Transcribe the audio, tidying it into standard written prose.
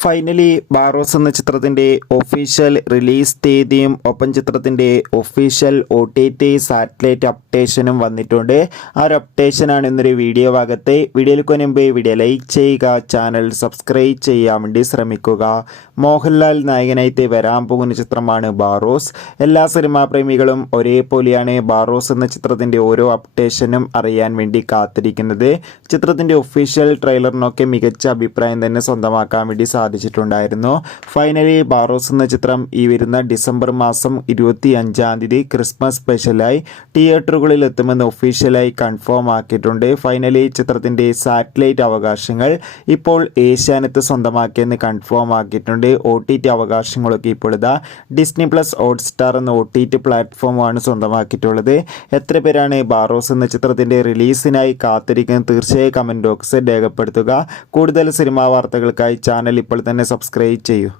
Finally Barroz എന്ന ചിത്രത്തിൻ്റെ official release തീയതിയും ഒപ്പം ചിത്രത്തിൻ്റെ ഒഫീഷ്യൽ OTT സാറ്റലൈറ്റ് അപ്ഡേഷനും വന്നിട്ടുണ്ട്. ആ ഒരു അപ്ഡേഷനാണ് ഇന്നൊരു വീഡിയോ ഭാഗത്തെ. വീഡിയോയിലേക്ക് മുൻപ് വീഡിയോ ലൈക്ക് ചെയ്യുക, ചാനൽ സബ്സ്ക്രൈബ് ചെയ്യാൻ വേണ്ടി ശ്രമിക്കുക. മോഹൻലാൽ നായകനായിട്ട് വരാൻ പോകുന്ന ചിത്രമാണ് ബാറോസ്. എല്ലാ സിനിമാ പ്രേമികളും ഒരേപോലെയാണ് ബാറോസ് എന്ന ചിത്രത്തിൻ്റെ ഓരോ അപ്ഡേഷനും അറിയാൻ വേണ്ടി കാത്തിരിക്കുന്നത്. ചിത്രത്തിൻ്റെ ഒഫീഷ്യൽ ട്രെയിലറിനൊക്കെ മികച്ച അഭിപ്രായം തന്നെ സ്വന്തമാക്കാൻ വേണ്ടി സാധിച്ചിട്ടുണ്ടായിരുന്നു. ഫൈനലി ബാറോസ് എന്ന ചിത്രം ഈ വരുന്ന ഡിസംബർ മാസം 25-ാം തീയതി ക്രിസ്മസ് സ്പെഷ്യലായി തിയേറ്ററുകളിൽ എത്തുമെന്ന് ഒഫീഷ്യലായി കൺഫേം ആക്കിയിട്ടുണ്ട്. ഫൈനലി ചിത്രത്തിൻ്റെ സാറ്റലൈറ്റ് അവകാശങ്ങൾ ഇപ്പോൾ ഏഷ്യാനെറ്റ് സ്വന്തമാക്കിയെന്ന് കൺഫേം ആക്കിയിട്ടുണ്ട്. OTT അവകാശങ്ങളൊക്കെ ഇപ്പോൾ ഇതാ ഡിസ്നി പ്ലസ് ഹോട്ട്സ്റ്റാർ എന്ന OTT പ്ലാറ്റ്ഫോമാണ് സ്വന്തമാക്കിയിട്ടുള്ളത്. എത്ര പേരാണ് ബാറോസ് എന്ന ചിത്രത്തിൻ്റെ റിലീസിനായി കാത്തിരിക്കുന്നത്? തീർച്ചയായും കമൻറ്റ് ബോക്സിൽ രേഖപ്പെടുത്തുക. കൂടുതൽ സിനിമാ വാർത്തകൾക്കായി ചാനൽ ഇപ്പോൾ തന്നെ സബ്സ്ക്രൈബ് ചെയ്യൂ.